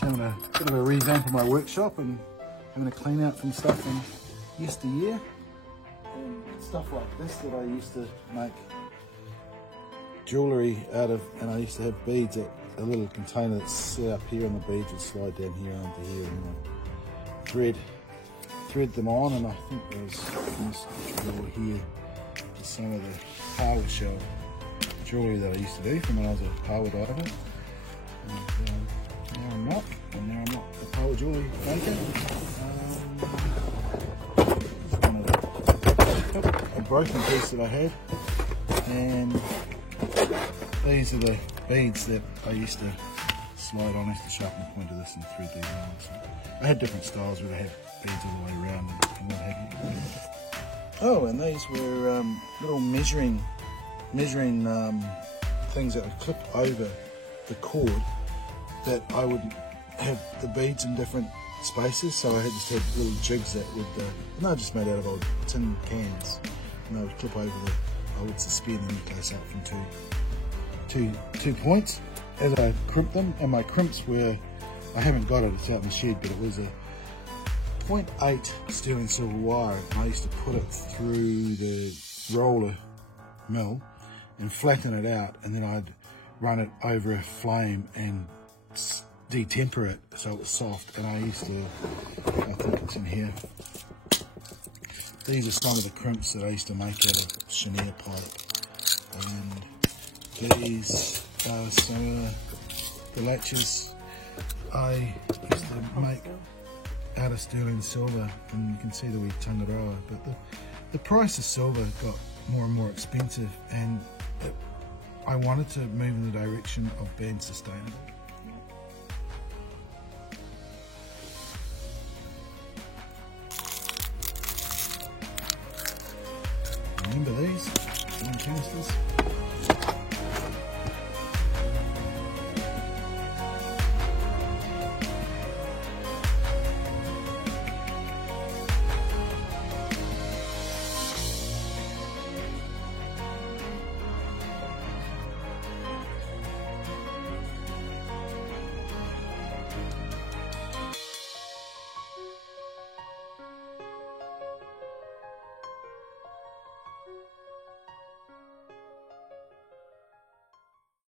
Just having a bit of a revamp of my workshop and having a clean out from stuff from yesteryear. And stuff like this that I used to make jewellery out of, and I used to have beads at a little container that's set up here, and the beads would slide down here onto here, and I'd thread them on, and I think there's this drawer here to some of the power shell jewellery that I used to do from when I was a power diver. And now I'm not, a power jewellery maker. A broken piece that I had, and these are the beads that I used to slide on. I used to sharpen the point of this and thread these on. So I had different styles where they had beads all the way around and what have you. Oh, and these were little measuring things that would clip over the cord, that I would have the beads in different spaces. So I just had little jigs that would, and they were just made out of old tin cans, and they would clip over I would suspend the necklace out from two points as I crimp them. And my crimps were, I haven't got it, it's out in the shed, but it was a 0.8 sterling silver wire, and I used to put it through the roller mill and flatten it out, and then I'd run it over a flame and detemper it so it was soft. And I used to, I think it's in here, these are some of the crimps that I used to make out of chenier pipe, and these are some of the latches I used to make out of sterling silver, and you can see that we tongue it over. But the price of silver got more and more expensive, and I wanted to move in the direction of being sustainable. Remember these canisters?